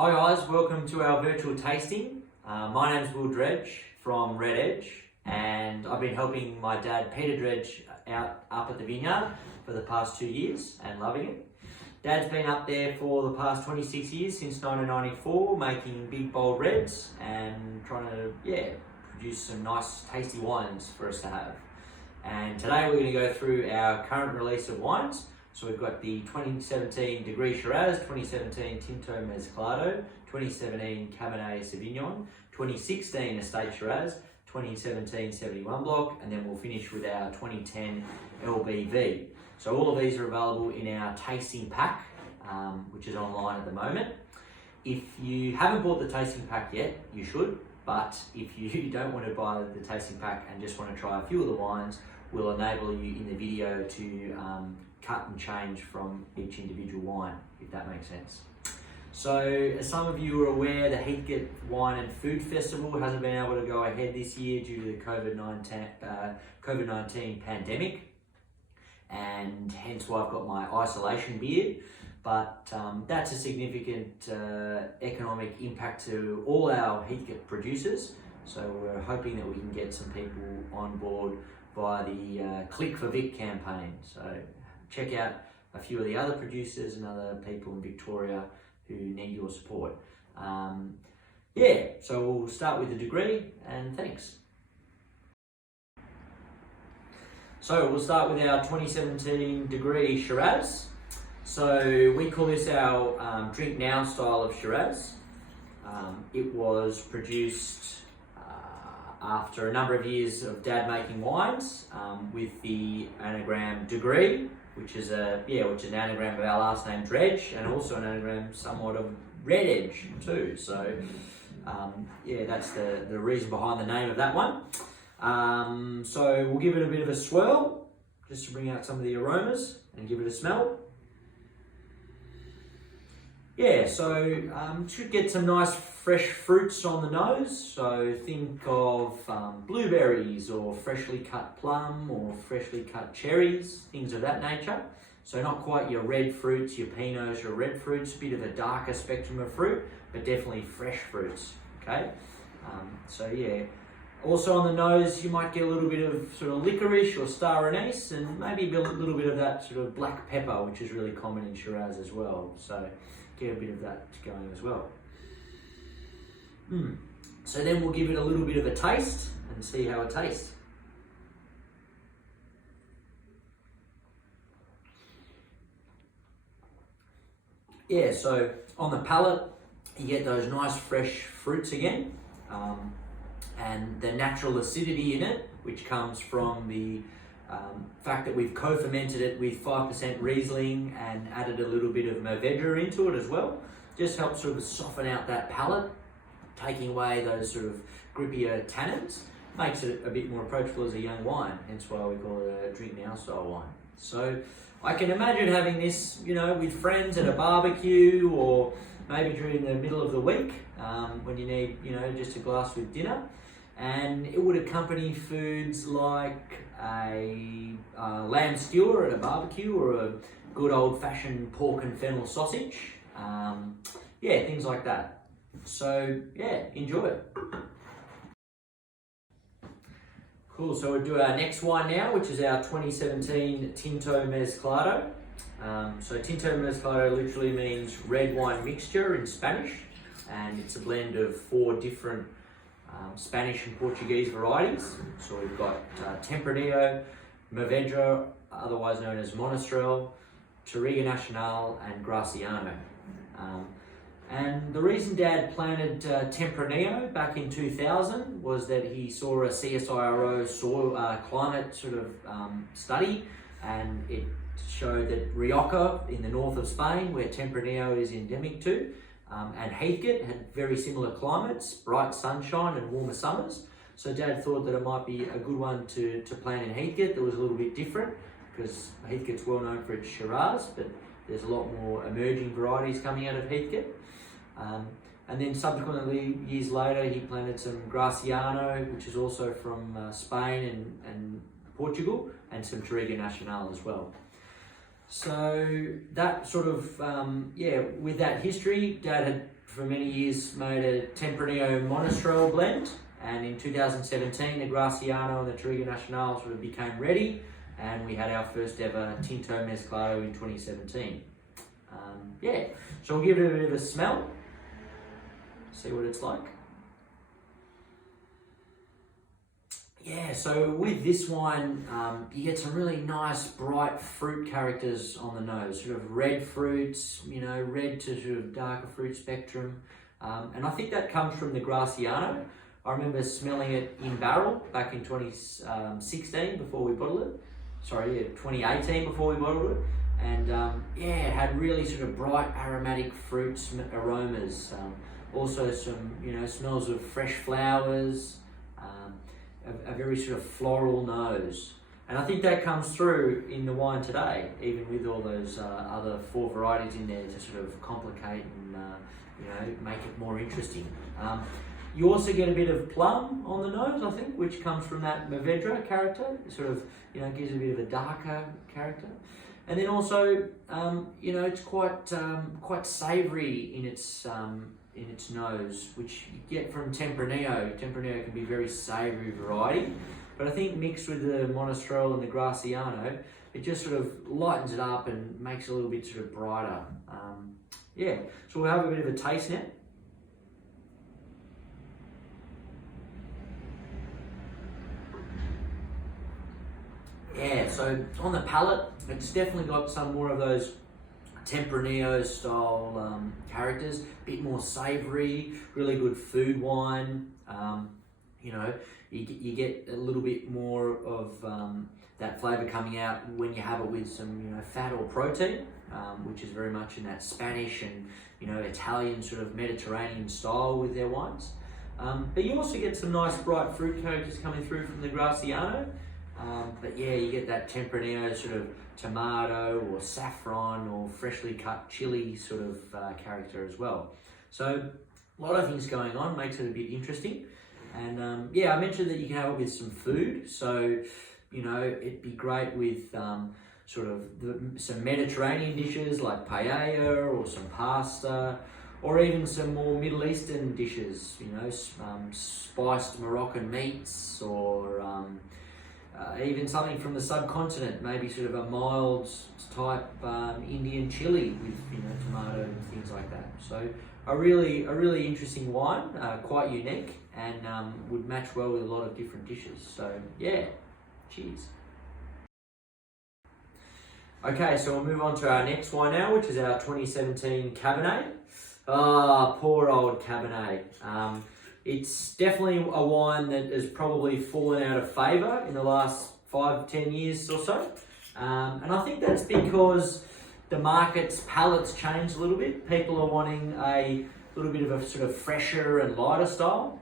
Hi guys, welcome to our virtual tasting. My name's Will Dredge from Red Edge, and I've been helping my dad Peter Dredge out up at the vineyard for the past 2 years and loving it. Dad's been up there for the past 26 years, since 1994, making big bold reds and trying to produce some nice tasty wines for us to have. And today we're going to go through our current release of wines. So we've got the 2017 Degree Shiraz, 2017 Tinto Mezclado, 2017 Cabernet Sauvignon, 2016 Estate Shiraz, 2017 71 block, and then we'll finish with our 2010 LBV. So all of these are available in our tasting pack, which is online at the moment. If you haven't bought the tasting pack yet, you should, but if you don't want to buy the tasting pack and just want to try a few of the wines, we'll enable you in the video to cut and change from each individual wine, if that makes sense. So, as some of you are aware, the Heathcote Wine and Food Festival hasn't been able to go ahead this year due to the COVID-19 pandemic, and hence why I've got my isolation beard. But that's a significant economic impact to all our Heathcote producers. So we're hoping that we can get some people on board via the Click for Vic campaign. So check out a few of the other producers and other people in Victoria who need your support. So we'll start with the Degree, and thanks. So we'll start with our 2017 Degree Shiraz. So we call this our drink now style of Shiraz. It was produced after a number of years of Dad making wines with the anagram Degree, which is an anagram of our last name Dredge, and also an anagram somewhat of Red Edge too. So that's the reason behind the name of that one. So we'll give it a bit of a swirl just to bring out some of the aromas and give it a smell. Should get some nice fresh fruits on the nose. So think of blueberries or freshly cut plum or freshly cut cherries, things of that nature. So not quite your red fruits, your pinots, your red fruits, a bit of a darker spectrum of fruit, but definitely fresh fruits, okay? Also on the nose, you might get a little bit of sort of licorice or star anise, and maybe a little bit of that sort of black pepper, which is really common in Shiraz as well. So get a bit of that going as well. So then we'll give it a little bit of a taste and see how it tastes. So on the palate, you get those nice fresh fruits again, and the natural acidity in it, which comes from the fact that we've co-fermented it with 5% Riesling and added a little bit of Mourvedre into it as well. Just helps sort of soften out that palate, taking away those sort of grippier tannins. Makes it a bit more approachable as a young wine, hence why we call it a drink now style wine. So I can imagine having this, with friends at a barbecue, or maybe during the middle of the week when you need, just a glass with dinner. And it would accompany foods like a lamb skewer at a barbecue, or a good old-fashioned pork and fennel sausage. Things like that. So enjoy it. Cool, so we'll do our next wine now, which is our 2017 Tinto Mezclado. So Tinto Mezclado literally means red wine mixture in Spanish, and it's a blend of 4 different Spanish and Portuguese varieties. So we've got Tempranillo, Mourvedre, otherwise known as Monastrell, Touriga Nacional, and Graciano. And the reason Dad planted Tempranillo back in 2000 was that he saw a CSIRO soil climate sort of study, and it showed that Rioja in the north of Spain, where Tempranillo is endemic to, and Heathcote had very similar climates, bright sunshine and warmer summers. So Dad thought that it might be a good one to plant in Heathcote that was a little bit different, because Heathcote's well known for its Shiraz, but there's a lot more emerging varieties coming out of Heathcote. And then subsequently, years later, he planted some Graciano, which is also from Spain and Portugal, and some Touriga Nacional as well. So that sort of, with that history, Dad had for many years made a Tempranillo Monastrell blend, and in 2017 the Graciano and the Touriga Nacional sort of became ready, and we had our first ever Tinto Mezclado in 2017. Yeah, so we'll give it a bit of a smell, see what it's like. Yeah, so with this wine, you get some really nice bright fruit characters on the nose, sort of red fruits, you know, red to sort of darker fruit spectrum. And I think that comes from the Graciano. I remember smelling it in barrel back in 2016 before we bottled it. Sorry, yeah, 2018 before we bottled it. And yeah, it had really sort of bright aromatic fruit aromas. Also some, you know, smells of fresh flowers. A very sort of floral nose, and I think that comes through in the wine today, even with all those other 4 varieties in there to sort of complicate and you know, make it more interesting. You also get a bit of plum on the nose, I think, which comes from that Mourvedre character. It sort of, you know, gives a bit of a darker character, and then also you know, it's quite savoury in its nose, which you get from Tempranillo. Tempranillo can be a very savoury variety, but I think mixed with the Monastrell and the Graciano, it just sort of lightens it up and makes it a little bit sort of brighter. Yeah, so we'll have a bit of a taste now. Yeah, so on the palate, it's definitely got some more of those Tempranillo style characters, a bit more savoury, really good food wine. You know, you get a little bit more of that flavour coming out when you have it with some, you know, fat or protein, which is very much in that Spanish and, you know, Italian sort of Mediterranean style with their wines. But you also get some nice bright fruit characters coming through from the Graciano. But yeah, you get that Tempranillo sort of tomato or saffron or freshly cut chili sort of character as well. So a lot of things going on, makes it a bit interesting. And yeah, I mentioned that you can have it with some food. So, you know, it'd be great with sort of some Mediterranean dishes like paella or some pasta, or even some more Middle Eastern dishes, you know, spiced Moroccan meats, or even something from the subcontinent, maybe sort of a mild type Indian chili with, you know, tomato and things like that. So a really interesting wine, quite unique, and would match well with a lot of different dishes. So yeah, cheers. Okay, so we'll move on to our next wine now, which is our 2017 Cabernet. Ah, poor old Cabernet. It's definitely a wine that has probably fallen out of favour in the last 5-10 years or so. And I think that's because the market's palate's changed a little bit. People are wanting a little bit of a sort of fresher and lighter style.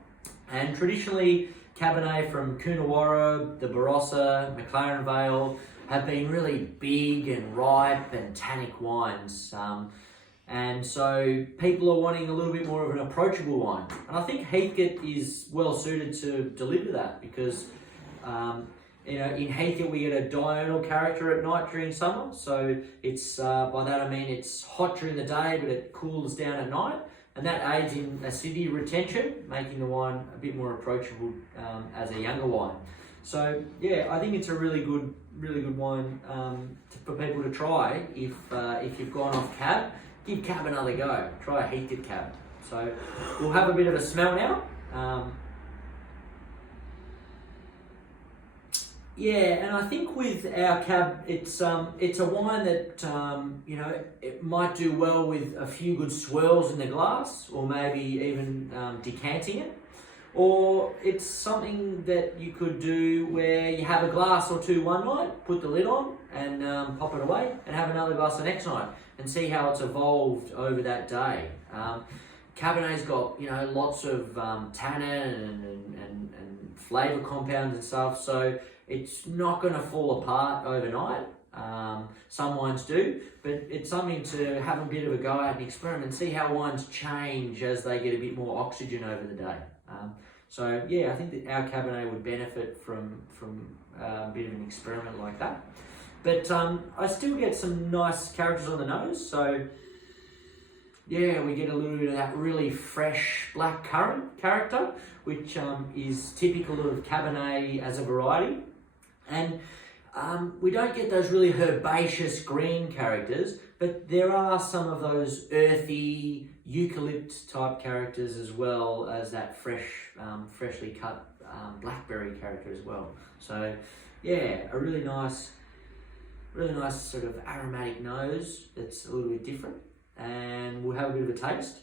And traditionally, Cabernet from Coonawarra, the Barossa, McLaren Vale have been really big and ripe and tannic wines. And so people are wanting a little bit more of an approachable wine. And I think Heathcote is well suited to deliver that, because you know, in Heathcote we get a diurnal character at night during summer. So it's, by that I mean it's hot during the day, but it cools down at night. And that aids in acidity retention, making the wine a bit more approachable as a younger wine. So yeah, I think it's a really good wine for people to try if you've gone off Cab. Give Cab another go. Try a Heathcote Cab. So we'll have a bit of a smell now. Yeah, and I think with our Cab, it's a wine that you know, it might do well with a few good swirls in the glass, or maybe even decanting it. Or it's something that you could do where you have a glass or two one night, put the lid on and pop it away, and have another glass the next night, and see how it's evolved over that day. Cabernet's got, you know, lots of tannin and flavour compounds and stuff, so it's not going to fall apart overnight. Some wines do, but it's something to have a bit of a go at and experiment and see how wines change as they get a bit more oxygen over the day. So yeah, I think that our Cabernet would benefit from a bit of an experiment like that. But I still get some nice characters on the nose. So yeah, we get a little bit of that really fresh black currant character, which is typical of Cabernet as a variety. And we don't get those really herbaceous green characters, but there are some of those earthy eucalypt type characters as well as that freshly cut blackberry character as well. So yeah, a really nice sort of aromatic nose that's a little bit different, and we'll have a bit of a taste.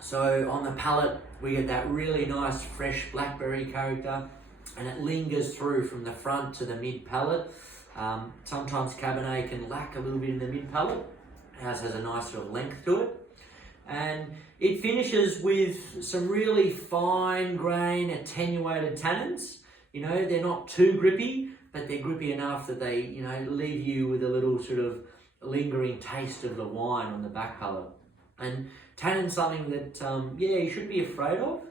So on the palate, we get that really nice fresh blackberry character, and it lingers through from the front to the mid palate. Sometimes Cabernet can lack a little bit in the mid palate. Ours has a nice sort of length to it. And it finishes with some really fine grain attenuated tannins. You know, they're not too grippy, but they're grippy enough that they, you know, leave you with a little sort of lingering taste of the wine on the back palate. And tannin's something that, yeah, you shouldn't be afraid of.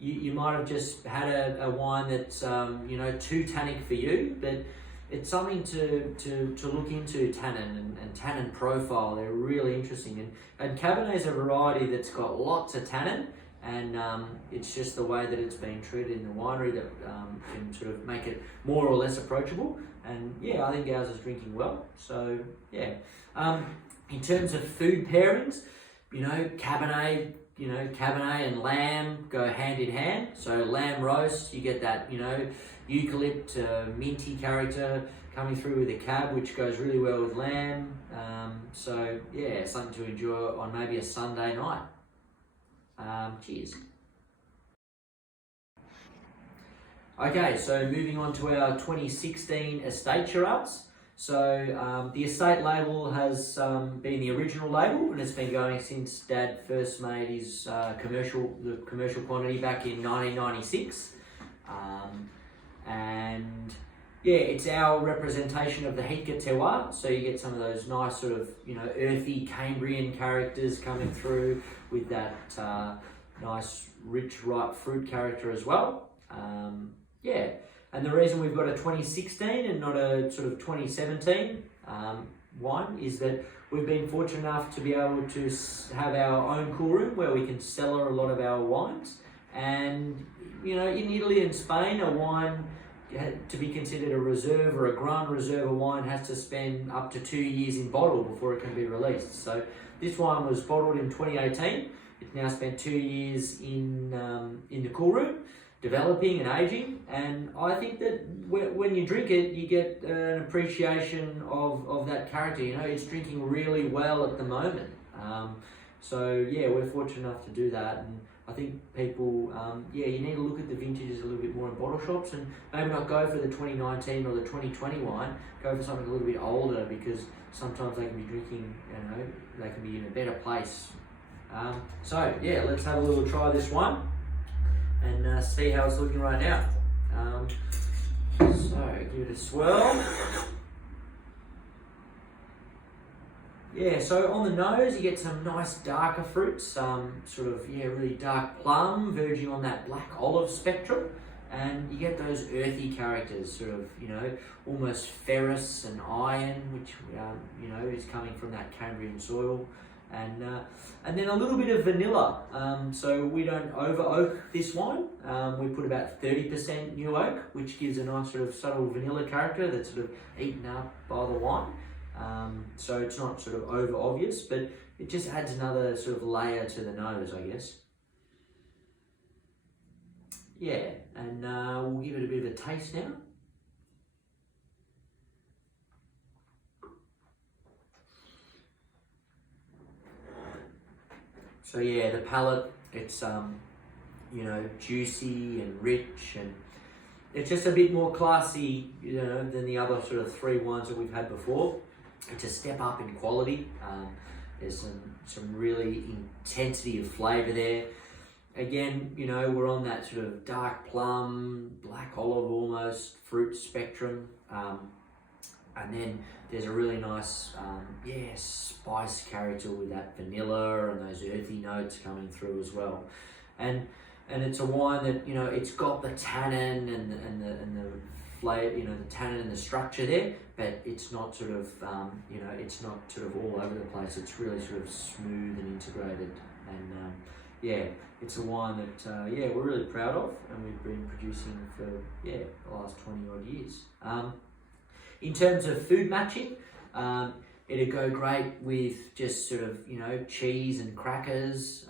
You might have just had a wine that's, you know, too tannic for you, but it's something to look into, tannin and tannin profile. They're really interesting. And Cabernet is a variety that's got lots of tannin, and it's just the way that it's being treated in the winery that can sort of make it more or less approachable. And yeah, I think ours is drinking well. So yeah, in terms of food pairings, you know, Cabernet and lamb go hand in hand. So lamb roast, you get that, you know, eucalypt, minty character coming through with a cab, which goes really well with lamb. So yeah, something to enjoy on maybe a Sunday night. Cheers. Okay, so moving on to our 2016 Estate Shiraz. So the Estate label has been the original label, and it's been going since Dad first made his commercial quantity back in 1996. And yeah, it's our representation of the Heat Terroir. So you get some of those nice sort of, you know, earthy Cambrian characters coming through with that nice rich ripe fruit character as well. Yeah. And the reason we've got a 2016 and not a sort of 2017 wine is that we've been fortunate enough to be able to have our own cool room where we can cellar a lot of our wines. And, you know, in Italy and Spain, a wine to be considered a reserve or a Grand Reserve wine has to spend up to 2 years in bottle before it can be released. So this wine was bottled in 2018. It's now spent 2 years in the cool room, developing and aging, and I think that when you drink it, you get an appreciation of that character. You know, it's drinking really well at the moment. So yeah, we're fortunate enough to do that, and I think people, yeah, you need to look at the vintages a little bit more in bottle shops, and maybe not go for the 2019 or the 2020 wine, go for something a little bit older, because sometimes they can be drinking, you know, they can be in a better place. So yeah, let's have a little try this one and see how it's looking right now. So give it a swirl. Yeah, so on the nose you get some nice darker fruits, sort of, yeah, really dark plum, verging on that black olive spectrum, and you get those earthy characters, sort of, you know, almost ferrous and iron, which, you know, is coming from that Cambrian soil. And then a little bit of vanilla. So we don't over oak this wine. We put about 30% new oak, which gives a nice sort of subtle vanilla character that's sort of eaten up by the wine. So it's not sort of over obvious, but it just adds another sort of layer to the nose, I guess. Yeah, and we'll give it a bit of a taste now. So yeah, the palate, it's you know, juicy and rich, and it's just a bit more classy, you know, than the other sort of three wines that we've had before. It's a step up in quality. There's some really intensity of flavour there. Again, you know, we're on that sort of dark plum, black olive almost fruit spectrum. And then there's a really nice, yeah, spice character with that vanilla and those earthy notes coming through as well. And it's a wine that, you know, it's got the tannin and the flavor, the tannin and the structure there, but it's not sort of, it's not sort of all over the place. It's really sort of smooth and integrated, and it's a wine that we're really proud of, and we've been producing for the last 20 odd years. In terms of food matching, it'd go great with just sort of cheese and crackers,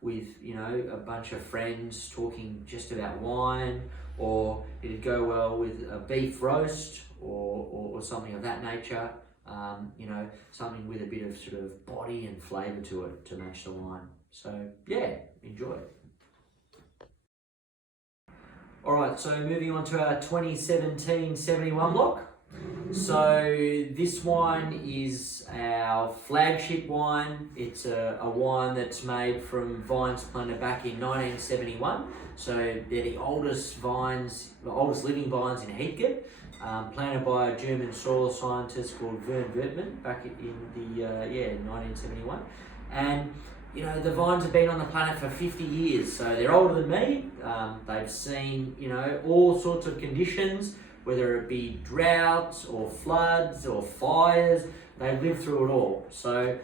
with a bunch of friends talking just about wine, or it'd go well with a beef roast or something of that nature. Something with a bit of sort of body and flavour to it to match the wine. So enjoy it. All right, so moving on to our 2017 71 block. So this wine is our flagship wine. It's a wine that's made from vines planted back in 1971. So they're the oldest living vines in Heathcote, planted by a German soil scientist called Vern Wertmann back in the 1971. And the vines have been on the planet for 50 years, so they're older than me. They've seen all sorts of conditions, whether it be droughts or floods or fires. They've lived through it all. So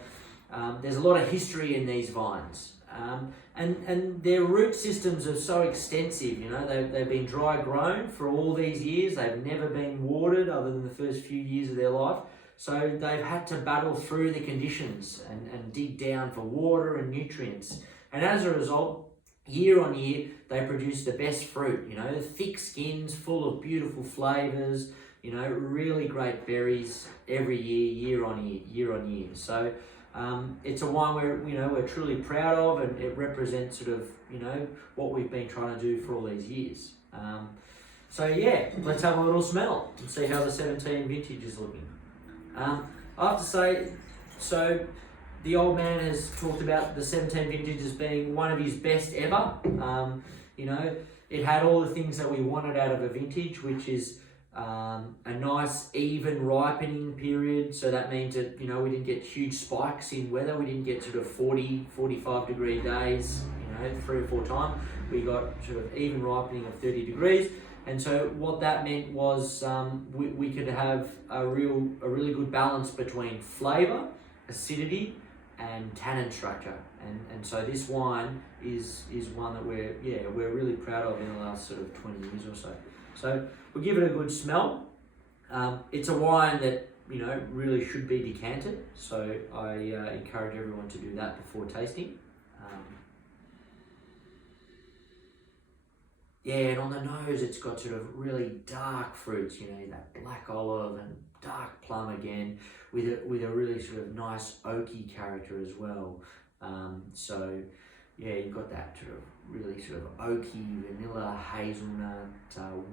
there's a lot of history in these vines. And their root systems are so extensive, they've been dry grown for all these years. They've never been watered other than the first few years of their life. So they've had to battle through the conditions and dig down for water and nutrients. And as a result, year on year, they produce the best fruit, thick skins full of beautiful flavours, really great berries every year on year. So it's a wine we're truly proud of, and it represents sort of, what we've been trying to do for all these years. Let's have a little smell and see how the 17 vintage is looking. I have to say, so the old man has talked about the 17 vintage as being one of his best ever. It had all the things that we wanted out of a vintage, which is a nice even ripening period. So that means that, we didn't get huge spikes in weather. We didn't get sort of 40, 45 degree days, 3 or 4 times. We got sort of even ripening of 30 degrees. And so what that meant was we could have a really good balance between flavour, acidity, and tannin structure. And so this wine is one that we're really proud of in the last sort of 20 years or so. So we'll give it a good smell. It's a wine that really should be decanted. So I encourage everyone to do that before tasting. And on the nose, it's got sort of really dark fruits, that black olive and dark plum again, with a really sort of nice oaky character as well. You've got that sort of really sort of oaky, vanilla, hazelnut,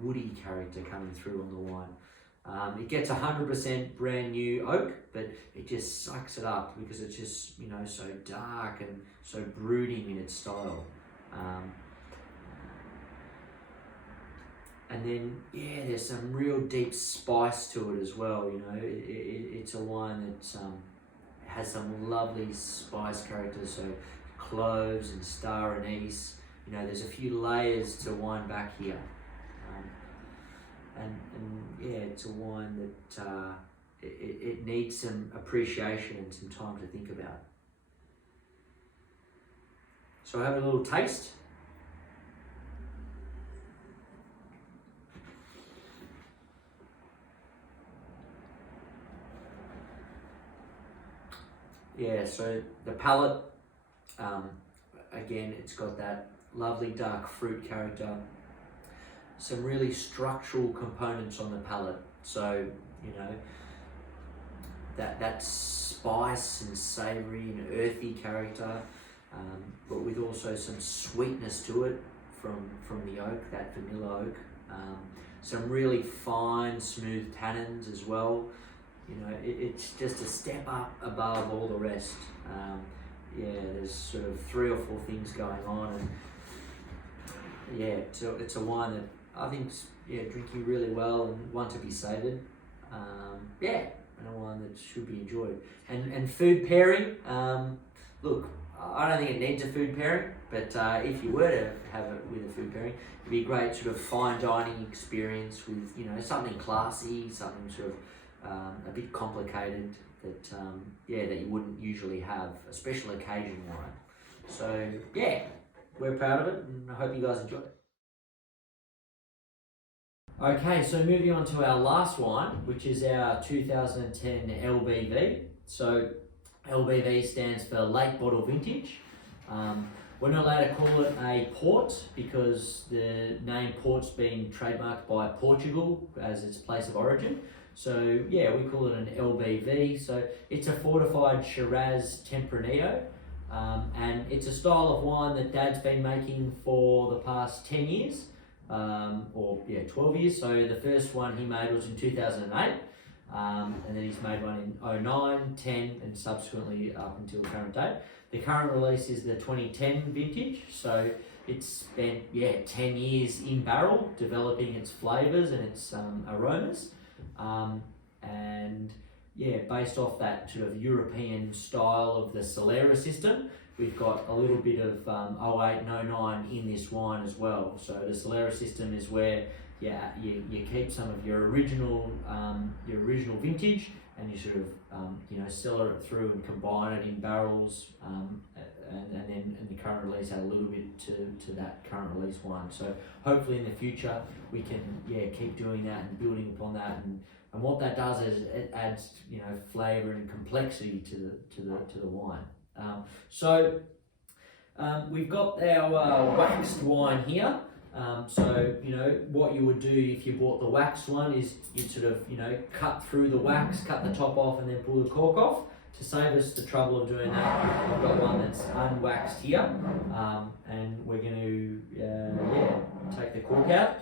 woody character coming through on the wine. It gets 100% brand new oak, but it just sucks it up because it's just, so dark and so brooding in its style. And then, there's some real deep spice to it as well. It's a wine that has some lovely spice characters. So cloves and star anise. There's a few layers to wine back here. It's a wine that it needs some appreciation and some time to think about. So I have a little taste. So the palate, again, it's got that lovely dark fruit character, some really structural components on the palate. So, that spice and savoury and earthy character, but with also some sweetness to it from the oak, that vanilla oak. Some really fine, smooth tannins as well. It's just a step up above all the rest. There's sort of 3 or 4 things going on, and it's a wine that I think's drinking really well and one to be savoured. And a wine that should be enjoyed. And food pairing, look, I don't think it needs a food pairing, but if you were to have it with a food pairing, it'd be a great sort of fine dining experience with, you know, something classy, something sort of a bit complicated that that you wouldn't usually have a special occasion wine. So yeah, we're proud of it, and I hope you guys enjoy it. Okay, so moving on to our last wine, which is our 2010 LBV. So LBV stands for Late Bottle Vintage. We're not allowed to call it a port because the name port's been trademarked by Portugal as its place of origin. So yeah, we call it an LBV. So it's a fortified Shiraz Tempranillo, and it's a style of wine that Dad's been making for the past 10 years, 12 years. So the first one he made was in 2008. And then he's made one in 2009, 10, and subsequently up until current date. The current release is the 2010 vintage, so it's spent 10 years in barrel developing its flavours and its aromas, and based off that sort of European style of the Solera system, we've got a little bit of 08 and 09 in this wine as well. So the Solera system is where you keep some of your original vintage, and you sort of cellar it through and combine it in barrels, and then in the current release add a little bit to that current release wine. So hopefully in the future we can keep doing that and building upon that, and what that does is it adds flavour and complexity to the wine. We've got our waxed wine here. So what you would do if you bought the waxed one is you'd sort of cut through the wax, cut the top off, and then pull the cork off. To save us the trouble of doing that, I've got one that's unwaxed here, and we're going to take the cork out.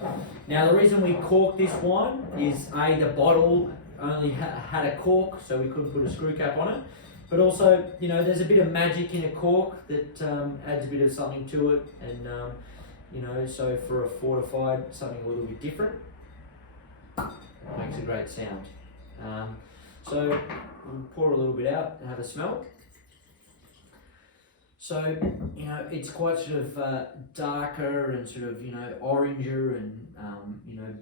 Now the reason we corked this wine is the bottle only had a cork, so we couldn't put a screw cap on it. But also, there's a bit of magic in a cork that adds a bit of something to it, and so for a fortified, something a little bit different, it makes a great sound. So we'll pour a little bit out and have a smell. So, it's quite sort of darker and sort of, oranger and,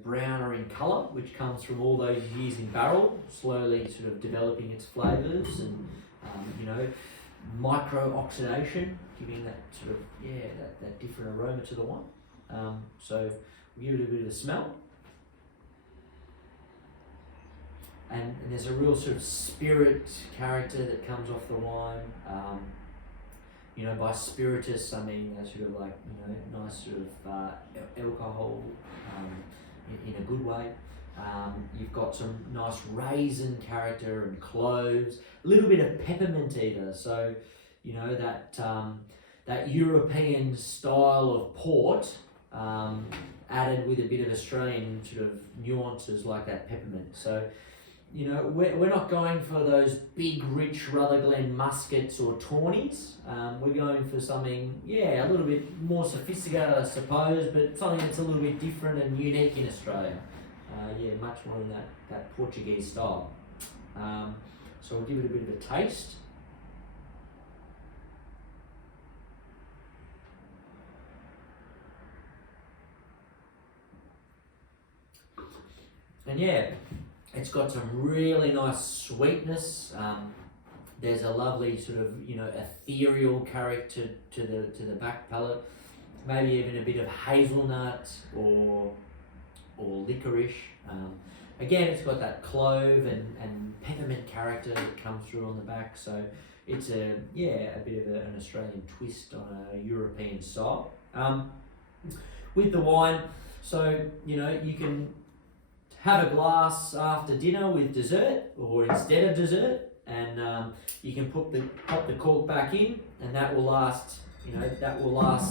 browner in colour, which comes from all those years in barrel, slowly sort of developing its flavours and, micro-oxidation, giving that sort of, that different aroma to the wine. So we'll give it a bit of a smell. And there's a real sort of spirit character that comes off the wine. By spiritus, I mean sort of like, nice sort of alcohol in a good way. You've got some nice raisin character and cloves, a little bit of peppermint either. So, that European style of port added with a bit of Australian sort of nuances like that peppermint. So, we're not going for those big, rich Rutherglen muskets or tawnies. We're going for something, a little bit more sophisticated, I suppose, but something that's a little bit different and unique in Australia. Much more in that Portuguese style. So we'll give it a bit of a taste. And it's got some really nice sweetness. There's a lovely sort of ethereal character to the back palate. Maybe even a bit of hazelnut or licorice. Again, it's got that clove and peppermint character that comes through on the back. So it's a bit of an Australian twist on a European style. With the wine, so you can have a glass after dinner with dessert or instead of dessert, and you can pop the cork back in, and that will last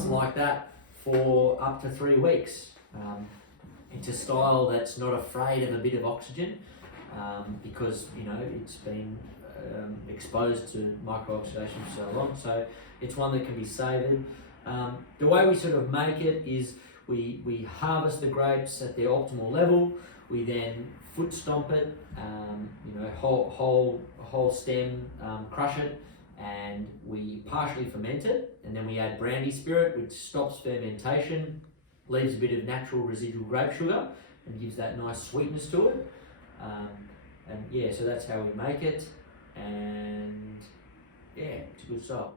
like that for up to 3 weeks. It's a style that's not afraid of a bit of oxygen, because it's been exposed to micro-oxidation for so long. So it's one that can be savoured. The way we sort of make it is we harvest the grapes at their optimal level. We then foot stomp it, whole stem, crush it, and we partially ferment it, and then we add brandy spirit, which stops fermentation, leaves a bit of natural residual grape sugar, and gives that nice sweetness to it. And yeah, so that's how we make it, and yeah, it's a good style.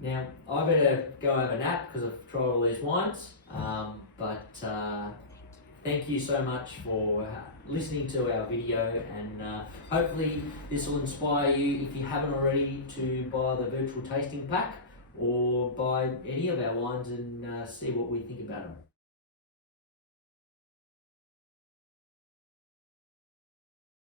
Now, I better go have a nap because I've tried all these wines, but thank you so much for listening to our video, and hopefully this will inspire you, if you haven't already, to buy the virtual tasting pack or buy any of our wines and see what we think about them.